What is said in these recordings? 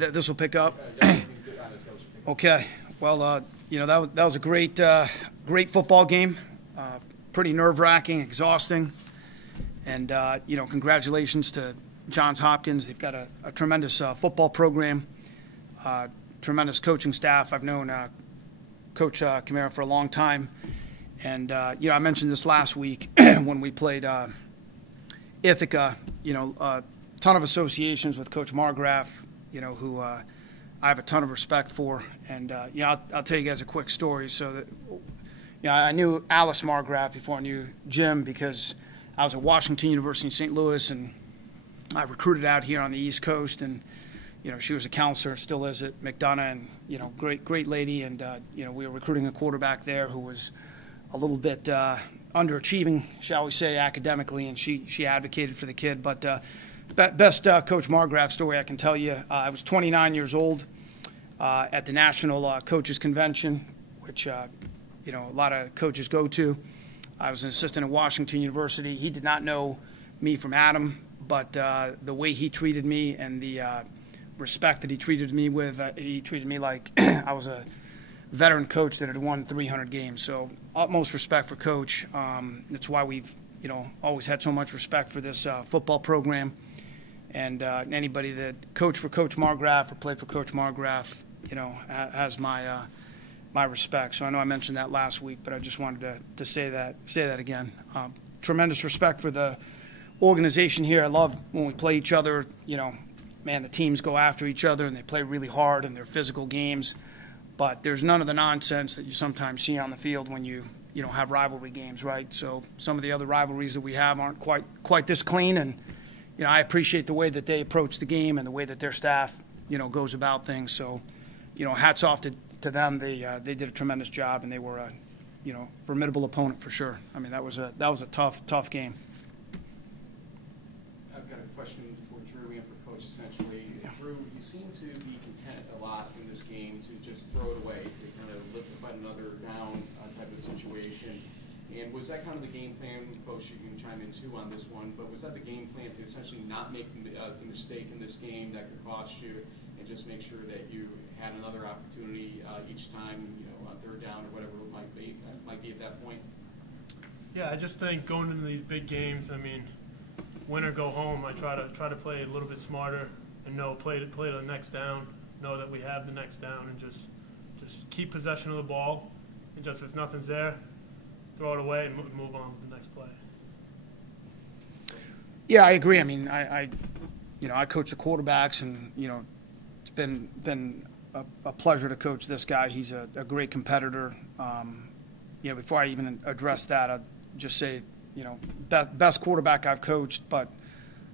This will pick up. Okay. Well, that was a great football game. Pretty nerve-wracking, exhausting, and congratulations to Johns Hopkins. They've got a tremendous football program, tremendous coaching staff. I've known Coach Camara for a long time, and I mentioned this last week when we played Ithaca. A ton of associations with Coach Margraf, who I have a ton of respect for. And, I'll tell you guys a quick story. So, I knew Alice Margraf before I knew Jim because I was at Washington University in St. Louis, and I recruited out here on the East Coast. And, she was a counselor, still is at McDonough, and, great lady. And, we were recruiting a quarterback there who was a little bit underachieving, shall we say, academically, and she advocated for the kid. But best Coach Margraf story I can tell you, I was 29 years old at the National Coaches Convention, which a lot of coaches go to. I was an assistant at Washington University. He did not know me from Adam, but the way he treated me and the respect that he treated me with, he treated me like I was a veteran coach that had won 300 games. So utmost respect for Coach. That's why we've always had so much respect for this football program. And anybody that coached for Coach Margraf or played for Coach Margraf, has my respect. So I know I mentioned that last week, but I just wanted to say that again. Tremendous respect for the organization here. I love when we play each other. The teams go after each other and they play really hard and they're physical games. But there's none of the nonsense that you sometimes see on the field when you have rivalry games, right? So some of the other rivalries that we have aren't quite this clean, and I appreciate the way that they approach the game and the way that their staff goes about things. So hats off to them. They did a tremendous job, and they were a formidable opponent for sure. I mean, that was a tough game. I've got a question for Drew and for Coach, essentially. Yeah. Drew, you seem to be content a lot in this game to just throw it away, to kind of live to fight another down type of situation. And was that kind of the game plan? Coach, you can chime in too on this one, but was that the game plan to essentially not make a mistake in this game that could cost you, and just make sure that you had another opportunity each time, on third down or whatever it might be at that point? Yeah, I just think going into these big games, I mean, win or go home, I try to play a little bit smarter and play the next down, know that we have the next down, and just keep possession of the ball, and just if nothing's there, throw it away and move on to the next play. Yeah, I agree. I mean, I coach the quarterbacks, and it's been a pleasure to coach this guy. He's a great competitor. Before I even address that, I'd just say, best quarterback I've coached, but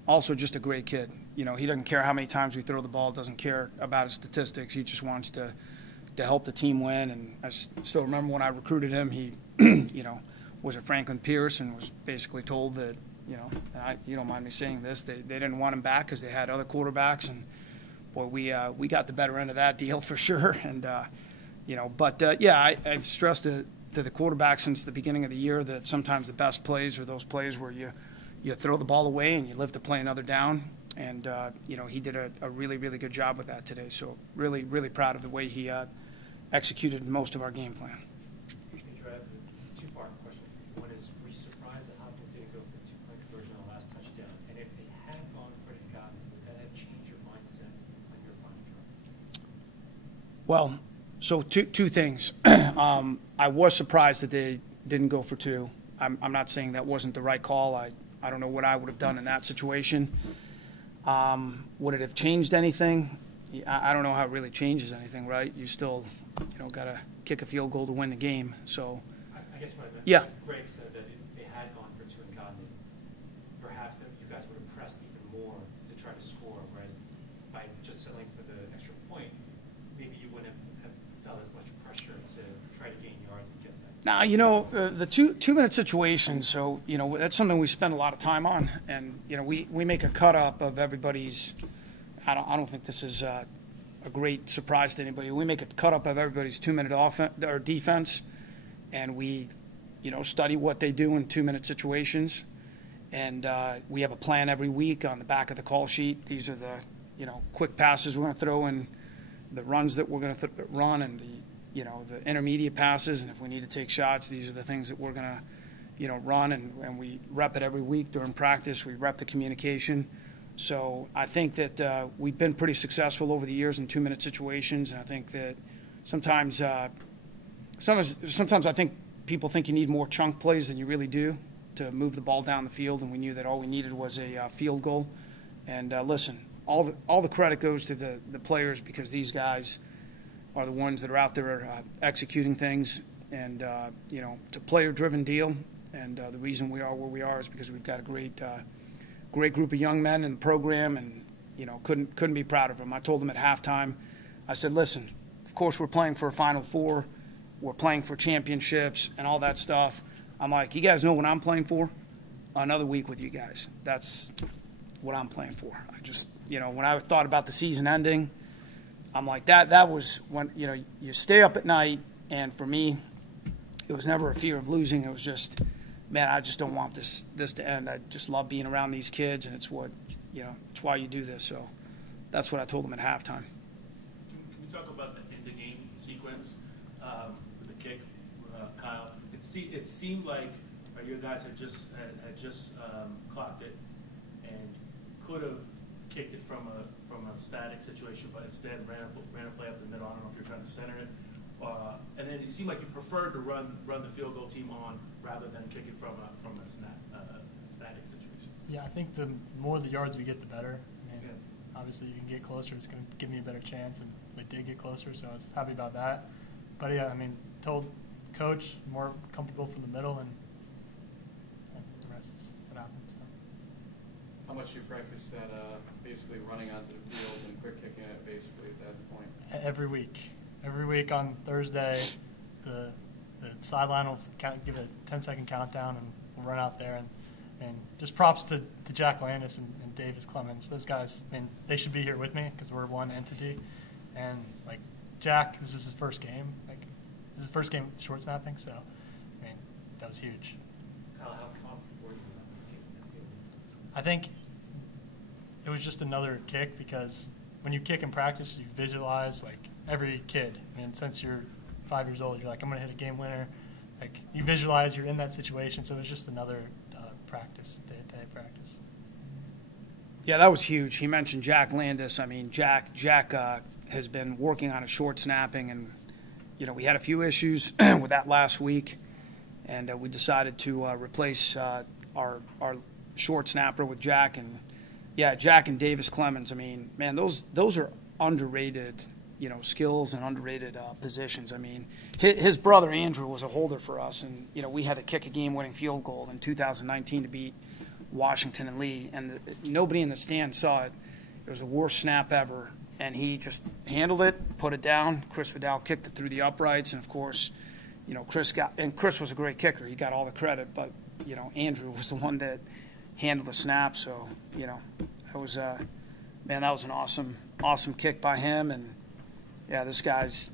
also just a great kid. He doesn't care how many times we throw the ball, doesn't care about his statistics. He just wants to help the team win. And I still remember when I recruited him, he, was at Franklin Pierce and was basically told that, and you don't mind me saying this, they didn't want him back because they had other quarterbacks. And, boy, we got the better end of that deal for sure. And, I've stressed to the quarterback since the beginning of the year that sometimes the best plays are those plays where you throw the ball away and you live to play another down. And, he did a really, really good job with that today. So really, really proud of the way he executed most of our game plan. Two-part question. One is, were you surprised that Hopkins didn't go for the two-point conversion on the last touchdown? And if they had gone for it and gotten it, would that have changed your mindset on your final drive? Well, so two things. I was surprised that they didn't go for two. I'm not saying that wasn't the right call. I don't know what I would have done in that situation. Would it have changed anything? I don't know how it really changes anything, right? You still, got to kick a field goal to win the game. So, I guess what I meant yeah. was Greg said that if they had gone for two and gotten it, perhaps that you guys would have pressed even more to try to score, whereas by just settling for the extra point, maybe you wouldn't have felt as much pressure to try to gain yards and get that. Now, the two-minute situation, so, that's something we spend a lot of time on. And, we make a cut-up of everybody's – I don't think this is a great surprise to anybody. We make a cut-up of everybody's two-minute offense or defense, and we, study what they do in two-minute situations. And we have a plan every week on the back of the call sheet. These are the quick passes we're going to throw in, the runs that we're going to run, and the intermediate passes. And if we need to take shots, these are the things that we're going to, run. And we rep it every week during practice. We rep the communication. So I think that we've been pretty successful over the years in 2-minute situations. And I think that sometimes I think people think you need more chunk plays than you really do to move the ball down the field. And we knew that all we needed was a field goal. And listen, all the credit goes to the players, because these guys are the ones that are out there executing things. And, it's a player-driven deal. And the reason we are where we are is because we've got a great group of young men in the program, and, couldn't be proud of them. I told them at halftime, I said, listen, of course we're playing for a Final Four. We're playing for championships and all that stuff. I'm like, you guys know what I'm playing for? Another week with you guys. That's what I'm playing for. I just, when I thought about the season ending, I'm like, that was when, you stay up at night, and for me, it was never a fear of losing. It was just, man, I just don't want this to end. I just love being around these kids, and it's what, it's why you do this. So that's what I told them at halftime. Can you talk about the end of game sequence with the kick, Kyle? It seemed like your guys had just clocked it and could have kicked it from a static situation, but instead ran a play up the middle. I don't know if you're trying to center it. And then it seemed like you preferred to run the field goal team on rather than kick it from a static situation. Yeah, I think the more the yards we get, the better. I mean, obviously, you can get closer. It's going to give me a better chance, and we did get closer, so I was happy about that. But yeah, I mean, told coach more comfortable from the middle, and the rest is what happened. So. How much you practice that basically running onto the field and quick kicking it basically at that point? Every week. Every week on Thursday, the sideline will give a 10-second countdown, and we'll run out there. And just props to Jack Landis and Davis Clemens. Those guys, I mean, they should be here with me because we're one entity. And, like, Jack, this is his first game. Like, this is his first game short snapping, so, I mean, that was huge. Kyle, how confident were you kicking the field? I think it was just another kick, because when you kick in practice, you visualize, like, every kid. I mean, since you're 5 years old, you're like, I'm going to hit a game winner. Like, you visualize you're in that situation, so it was just another practice, day-to-day practice. Yeah, that was huge. He mentioned Jack Landis. I mean, Jack has been working on a short snapping, and, we had a few issues with that last week, and we decided to replace our short snapper with Jack. And, yeah, Jack and Davis Clemens, I mean, man, those are underrated skills and underrated positions. I mean, his brother Andrew was a holder for us, and we had to kick a game-winning field goal in 2019 to beat Washington and Lee, and nobody in the stand saw it. It was the worst snap ever, and he just handled it, put it down. Chris Vidal kicked it through the uprights, and of course, Chris was a great kicker. He got all the credit, but Andrew was the one that handled the snap. So that was man, that was an awesome kick by him. And yeah, this guy's,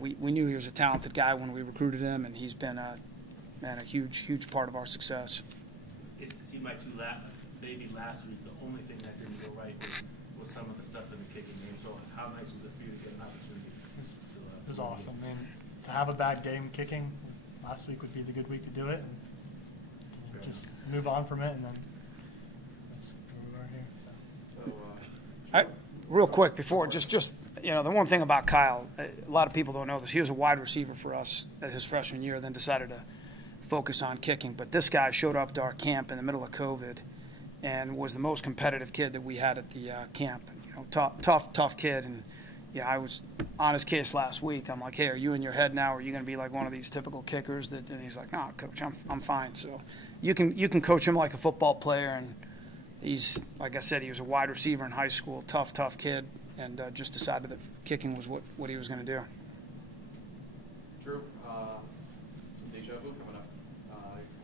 we knew he was a talented guy when we recruited him, and he's been a huge part of our success. It seemed like maybe last week, the only thing that didn't go right was some of the stuff in the kicking game. So how nice was it for you to get an opportunity? It was awesome. I mean, to have a bad game kicking, last week would be the good week to do it. And just move on from it, and then that's where we are here. So. Real quick, before, just the one thing about Kyle, a lot of people don't know this. He was a wide receiver for us his freshman year, then decided to focus on kicking. But this guy showed up to our camp in the middle of COVID and was the most competitive kid that we had at the camp. Tough kid. And I was on his case last week. I'm like, hey, are you in your head now? Are you going to be like one of these typical kickers? And he's like, no, coach, I'm fine. So you can coach him like a football player. And he's, like I said, he was a wide receiver in high school, tough kid, and just decided that kicking was what he was going to do. Drew, some deja vu coming up.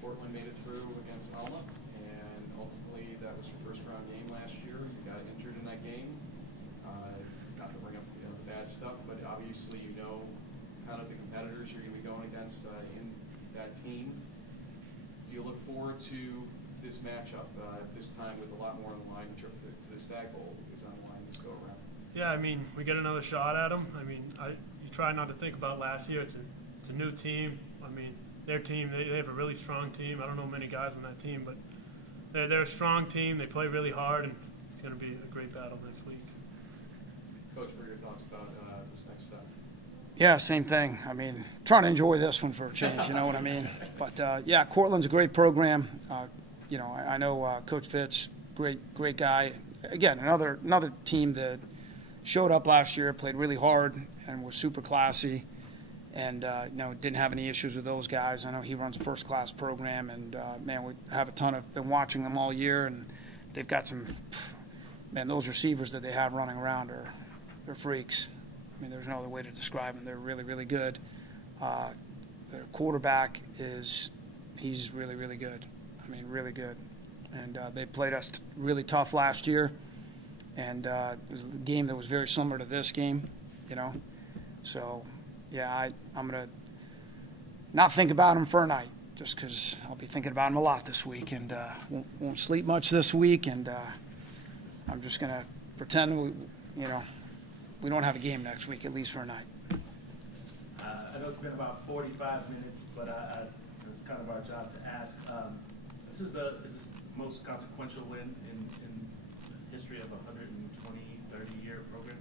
Portland made it through against Alma, and ultimately that was your first-round game last year. You got injured in that game. Not to bring up the bad stuff, but obviously kind of the competitors you're going to be going against in that team. Do you look forward to this matchup this time with a lot more on the line? The Stag Bowl is on the line this go around? Yeah, I mean, we get another shot at them. I mean, you try not to think about last year. It's a new team. I mean, their team, they have a really strong team. I don't know many guys on that team, but they're a strong team. They play really hard, and it's going to be a great battle next week. Coach, what are your thoughts about this next step? Yeah, same thing. I mean, trying to enjoy this one for a change, you know what I mean? But, yeah, Cortland's a great program. You know, I know Coach Fitz, great guy. Again, another team that showed up last year, played really hard, and was super classy. And, you know, didn't have any issues with those guys. I know he runs a first-class program, and, man, we have been watching them all year, and they've got some, man, those receivers that they have running around they're freaks. I mean, there's no other way to describe them. They're really, really good. Their quarterback he's really, really good. I mean, really good. And they played us really tough last year. And it was a game that was very similar to this game, you know. So, yeah, I'm going to not think about them for a night, just because I'll be thinking about them a lot this week. And won't sleep much this week. And I'm just going to pretend we don't have a game next week, at least for a night. I know it's been about 45 minutes, but it's kind of our job to ask. This is the most consequential win in the history of a 120, 30-year program?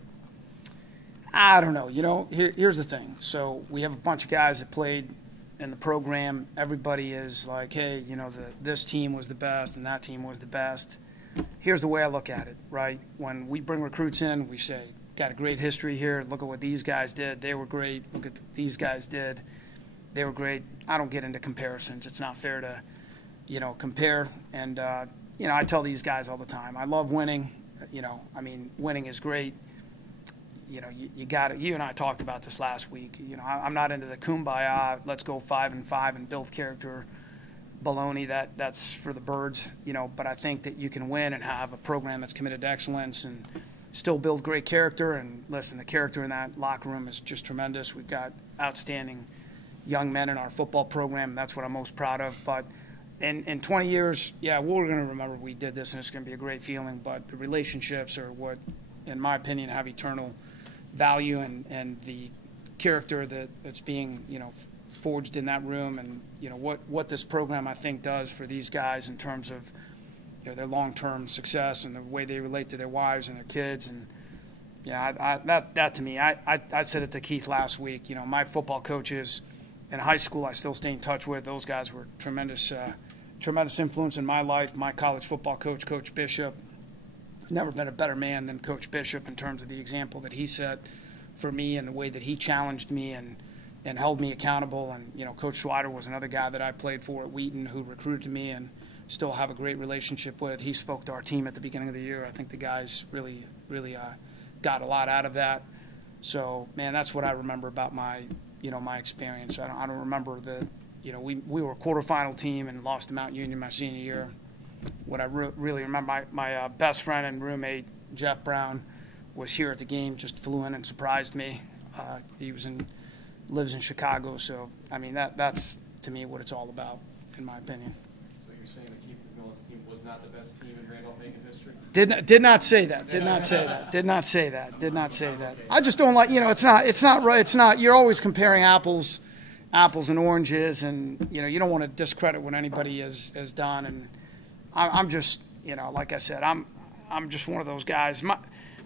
I don't know. You know, here's the thing. So we have a bunch of guys that played in the program. Everybody is like, hey, you know, this team was the best and that team was the best. Here's the way I look at it, right? When we bring recruits in, we say, got a great history here. Look at what these guys did. They were great. Look at these guys did. They were great. I don't get into comparisons. It's not fair to, you know, compare. And, you know, I tell these guys all the time, I love winning. You know, I mean, winning is great. You know, you got it. You and I talked about this last week. You know, I'm not into the kumbaya, let's go 5-5 and build character baloney. That's for the birds, you know. But I think that you can win and have a program that's committed to excellence and still build great character. And listen, the character in that locker room is just tremendous. We've got outstanding young men in our football program. That's what I'm most proud of. But in 20 years, yeah, we're going to remember we did this, and it's going to be a great feeling. But the relationships are what, in my opinion, have eternal value, and the character that's being, you know, forged in that room, and, you know, what this program, I think, does for these guys in terms of, you know, their long-term success and the way they relate to their wives and their kids. And yeah, that to me, I said it to Keith last week. You know, my football coaches in high school, I still stay in touch with. Those guys were tremendous influence in my life. My college football coach, Coach Bishop, never been a better man than Coach Bishop in terms of the example that he set for me and the way that he challenged me and held me accountable. And, you know, Coach Schweider was another guy that I played for at Wheaton who recruited me and still have a great relationship with. He spoke to our team at the beginning of the year. I think the guys really got a lot out of that. So, man, that's what I remember about my experience. I don't remember you know, we were a quarterfinal team and lost to Mount Union my senior year. What I really remember, my best friend and roommate, Jeff Brown, was here at the game, just flew in and surprised me. He lives in Chicago, so, I mean, that's, to me, what it's all about, in my opinion. So you're saying that Keith McMillan's team was not the best team in Randolph-Macon history? Did not say that. Did not say that. Did not say that. Did not say that. I just don't like, you know, it's not right. It's not, you're always comparing apples and oranges, and, you know, you don't want to discredit what anybody has done. And I'm just, you know, like I said, I'm just one of those guys.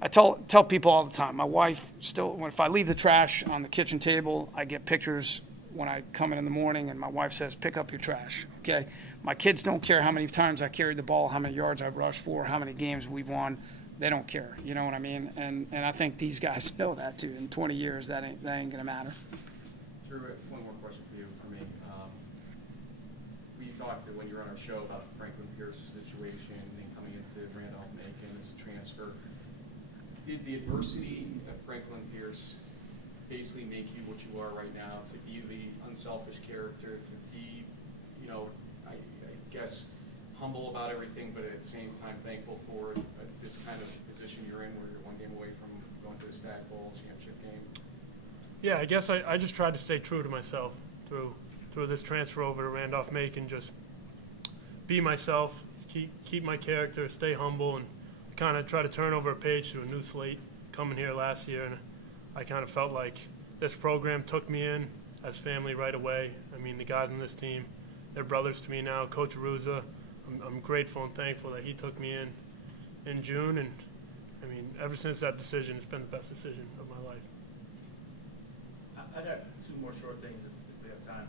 I tell people all the time, my wife still, if I leave the trash on the kitchen table, I get pictures when I come in the morning, and my wife says, pick up your trash, okay? My kids don't care how many times I carried the ball, how many yards I've rushed for, how many games we've won. They don't care, you know what I mean? And I think these guys know that, too. In 20 years, that ain't going to matter. Drew, one more question for you, for me. We talked when you were on our show about the Franklin Pierce situation and coming into Randolph-Macon as a transfer. Did the adversity of Franklin Pierce basically make you what you are right now, to be the unselfish character, to be, you know, I guess, humble about everything, but at the same time thankful for this kind of position you're in where you're one game away from going to the Stag Bowl championship game? Yeah, I guess I just tried to stay true to myself through this transfer over to Randolph-Macon. Just be myself, keep my character, stay humble, and kind of try to turn over a page to a new slate coming here last year, and I kind of felt like this program took me in as family right away. I mean, the guys on this team, they're brothers to me now. Coach Aruza, I'm grateful and thankful that he took me in June, and I mean, ever since that decision, it's been the best decision of my life. I got two more short things if we have time.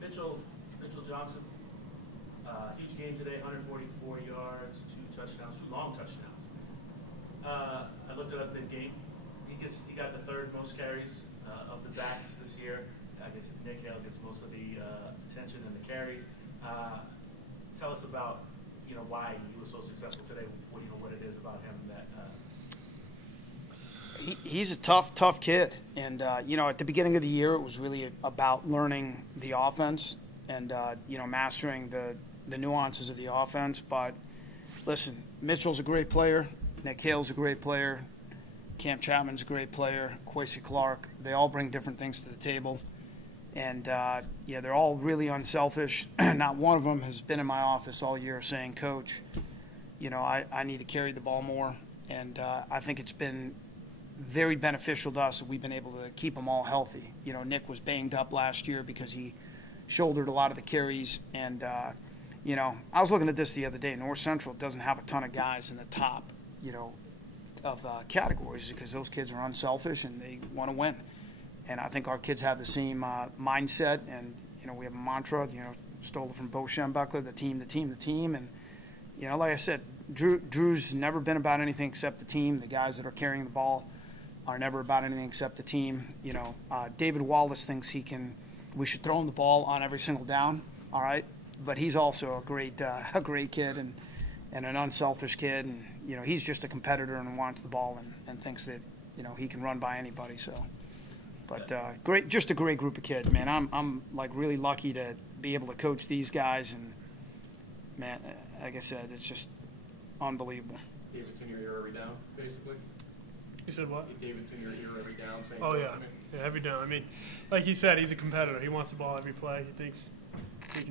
Mitchell Johnson, huge game today, 144 yards, 2 touchdowns, 2 long touchdowns. I looked it up mid-game. He got the 3rd most carries of the backs this year. I guess Nick Hale gets most of the attention and the carries. Tell us about why he was so successful today. What it is about him that. He's a tough kid, and at the beginning of the year, it was really about learning the offense and mastering the nuances of the offense. But listen, Mitchell's a great player. Nick Hale's a great player. Cam Chapman's a great player. Kwesi Clark. They all bring different things to the table. And, they're all really unselfish. Not one of them has been in my office all year saying, Coach, I need to carry the ball more. And I think it's been very beneficial to us that we've been able to keep them all healthy. Nick was banged up last year because he shouldered a lot of the carries. And, I was looking at this the other day. North Central doesn't have a ton of guys in the top, of categories because those kids are unselfish and they want to win. And I think our kids have the same mindset. And, we have a mantra, stole it from Bo Schembechler, the team. And, like I said, Drew's never been about anything except the team. The guys that are carrying the ball are never about anything except the team. David Wallace thinks we should throw him the ball on every single down, all right? But he's also a great kid and an unselfish kid. And, he's just a competitor and wants the ball and thinks that, he can run by anybody. So, but just a great group of kids, man. I'm like really lucky to be able to coach these guys. And, man, like I said, it's just unbelievable. David's in your ear every down, basically? You said what? David's in your ear every down saying yeah, every down. I mean, like he said, he's a competitor. He wants the ball every play. He thinks he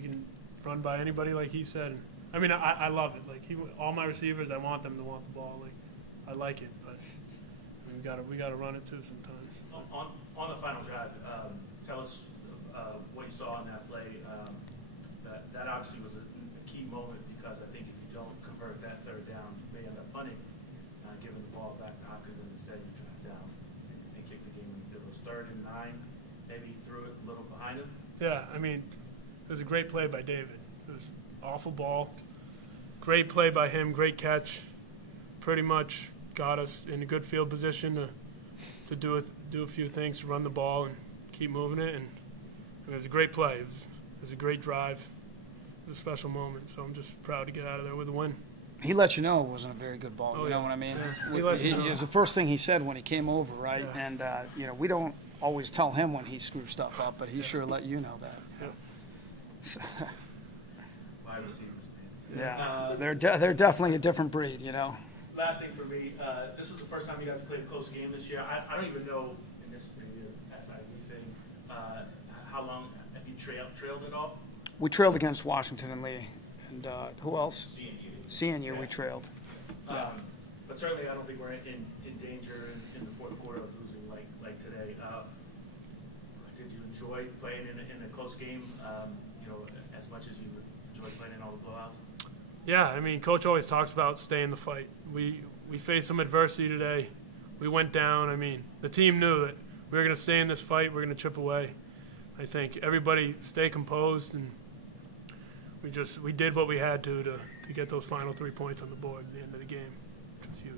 can run by anybody, like he said. I mean, I love it. Like all my receivers, I want them to want the ball. Like I like it, but we gotta run it too sometimes. On the final drive, tell us what you saw in that play. That obviously was a key moment because I think if you don't convert that 3rd down, you may end up punting, giving the ball back to Hopkins, and instead you drive down and kick the game. It was 3rd and 9, maybe threw it a little behind him. Yeah, I mean, it was a great play by David. It was an awful ball. Great play by him, great catch. Pretty much got us in a good field position to do a few things, to run the ball and keep moving it. And it was a great play. It was a great drive. It was a special moment. So I'm just proud to get out of there with a win. He let you know it wasn't a very good ball. Oh, you know what I mean? Yeah. It was the first thing he said when he came over, right? Yeah. And, we don't always tell him when he screws stuff up, but he sure let you know that. Yeah. Wide receivers, man. Yeah, they're definitely a different breed, Last thing for me, this was the first time you guys played a close game this year. I don't even know, and this may be a SID thing, how long have you trailed it all? We trailed against Washington and Lee. And who else? CNU, yeah. We trailed. But certainly I don't think we're in danger in the 4th quarter of losing like today. Did you enjoy playing in a close game, as much as you enjoyed playing in all the blowouts? Yeah, I mean, Coach always talks about stay in the fight. We faced some adversity today. We went down. I mean, the team knew that we were going to stay in this fight. We're going to chip away. I think everybody stay composed, and we did what we had to get those final 3 points on the board at the end of the game, which was huge.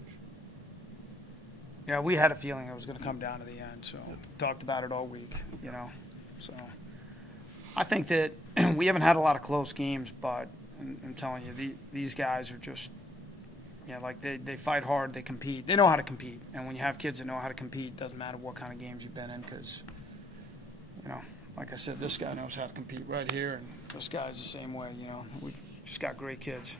Yeah, we had a feeling it was going to come down to the end, so talked about it all week, So I think that we haven't had a lot of close games, but I'm telling you, these guys are just, like they fight hard, they compete. They know how to compete, and when you have kids that know how to compete, it doesn't matter what kind of games you've been in because, like I said, this guy knows how to compete right here, and this guy's the same way, We've just got great kids.